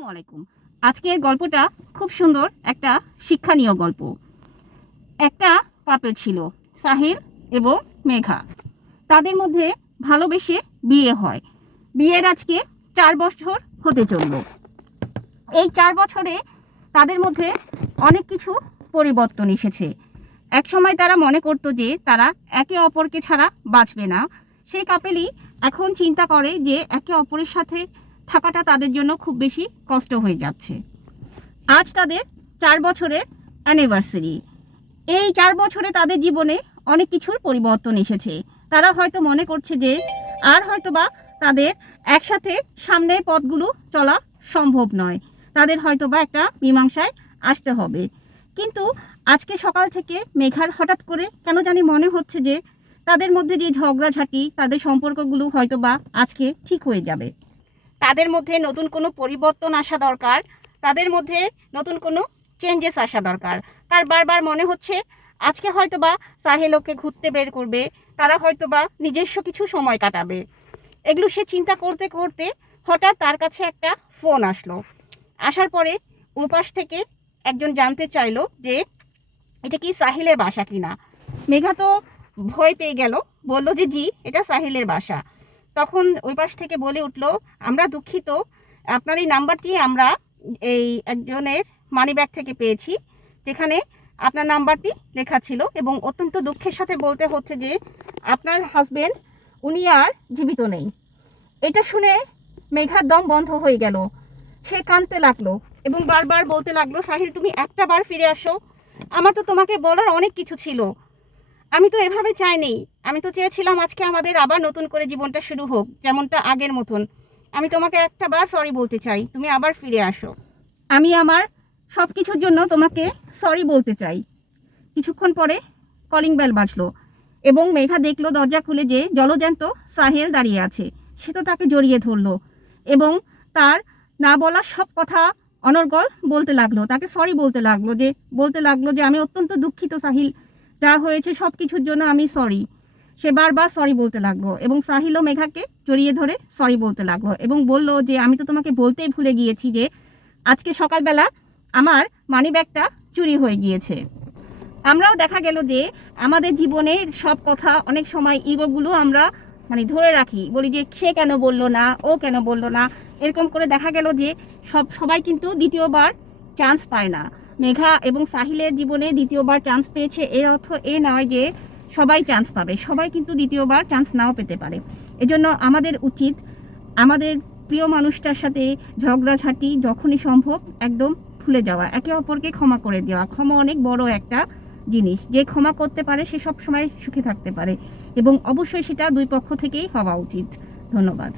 আসসালামু আলাইকুম। আজকের গল্পটা খুব সুন্দর একটা শিক্ষণীয় গল্প। একটা কাপল ছিল, সাহিল এবং মেঘা। তাদের মধ্যে ভালোবেসে বিয়ে হয়। বিয়ের আজকে 4 বছর হতে চলল। এই 4 বছরে তাদের মধ্যে অনেক কিছু পরিবর্তন এসেছে। একসময় তারা মনে করতো যে তারা একে অপরকে ছাড়া বাঁচবে না। সেই কাপেলই এখন চিন্তা করে যে একে অপরের সাথে থাকাটা তাদের জন্য খুব বেশি কষ্ট হয়ে যাচ্ছে। আজ তাদের 4 বছরের অ্যানিভার্সারি। এই 4 বছরে তাদের জীবনে অনেক কিছুর পরিবর্তন এসেছে। তারা হয়তো মনে করছে যে আর হয়তোবা তাদের একসাথে সামনের পথগুলো চলা সম্ভব নয়। তাদের হয়তোবা একটা মীমাংসায় আসতে হবে। কিন্তু আজকে সকাল থেকে মেঘার হঠাৎ করে কেন জানি মনে হচ্ছে যে তাদের মধ্যে যে ঝগড়াঝাটি, তাদের সম্পর্কগুলো হয়তোবা আজকে ঠিক হয়ে যাবে। তাদের মধ্যে নতুন কোনো পরিবর্তন আসা দরকার, তাদের মধ্যে নতুন কোনো চেঞ্জেস আসা দরকার। তার বারবার মনে হচ্ছে আজকে হয়তোবা সাহেল ওকে ঘুরতে বের করবে, তারা হয়তোবা নিজস্ব কিছু সময় কাটাবে। এগুলো সে চিন্তা করতে করতে হঠাৎ তার কাছে একটা ফোন আসলো। আসার পরে ওপাশ থেকে একজন জানতে চাইলো যে এটা কি সাহিলের বাসা কিনা। মেঘা তো ভয় পেয়ে গেল, বলল যে জি, এটা সাহিলের বাসা। তখন ওই পাশ থেকে বলে উঠল, আমরা দুঃখিত, আপনার এই নাম্বারটি আমরা এই একজনের মানিব্যাগ থেকে পেয়েছি, যেখানে আপনার নাম্বারটি লেখা ছিল, এবং অত্যন্ত দুঃখের সাথে বলতে হচ্ছে যে আপনার হাজবেন্ড উনি আর জীবিত নেই। এটা শুনে মেঘার দম বন্ধ হয়ে গেল। সে কাঁদতে লাগলো এবং বারবার বলতে লাগলো, সাহিল তুমি একটা বার ফিরে আসো, আমার তো তোমাকে বলার অনেক কিছু ছিল। আমি তো এভাবে চাইনি, আমি তো চেয়েছিলাম আজকে আমাদের আবার নতুন করে জীবনটা শুরু হোক, যেমনটা আগের মতন। আমি তোমাকে একটা বার সরি বলতে চাই, তুমি আবার ফিরে আসো। আমি আমার সব কিছুর জন্য তোমাকে সরি বলতে চাই। কিছুক্ষণ পরে কলিং বেল বাজলো এবং মেঘা দেখলো দরজা খুলে যে জলজ্যান্ত সাহেল দাঁড়িয়ে আছে। সে তো তাকে জড়িয়ে ধরলো এবং তার না বলা সব কথা অনর্গল বলতে লাগলো, তাকে সরি বলতে লাগলো যে আমি অত্যন্ত দুঃখিত সাহিল, যা হয়েছে সব কিছুর জন্য আমি সরি। সে বারবার সরি বলতে লাগলো এবং সাহিলও মেঘাকে জড়িয়ে ধরে সরি বলতে লাগলো এবং বলল যে আমি তো তোমাকে বলতেই ভুলে গিয়েছি যে আজকে সকালবেলা আমার মানিব্যাগটা চুরি হয়ে গিয়েছে। আমরাও দেখা গেল যে আমাদের জীবনের সব কথা অনেক সময় ইগোগুলো আমরা ধরে রাখি, বলি যে সে কেন বললো না, ও কেন বললো না। এরকম করে দেখা গেল যে সবাই কিন্তু দ্বিতীয়বার চান্স পায় না। মেঘা এবং সাহিলের জীবনে দ্বিতীয়বার চান্স পেয়েছে, এর অর্থ এ নয় যে সবাই চান্স পাবে, সবাই কিন্তু দ্বিতীয়বার চান্স নাও পেতে পারে। এজন্য আমাদের উচিত আমাদের প্রিয় মানুষটার সাথে ঝগড়াঝাটি যখনই সম্ভব একদম ভুলে যাওয়া, একে অপরকে ক্ষমা করে দেওয়া। ক্ষমা অনেক বড় একটা জিনিস, যে ক্ষমা করতে পারে সে সব সময় সুখে থাকতে পারে এবং অবশ্যই সেটা দুই পক্ষ থেকেই হওয়া উচিত। ধন্যবাদ।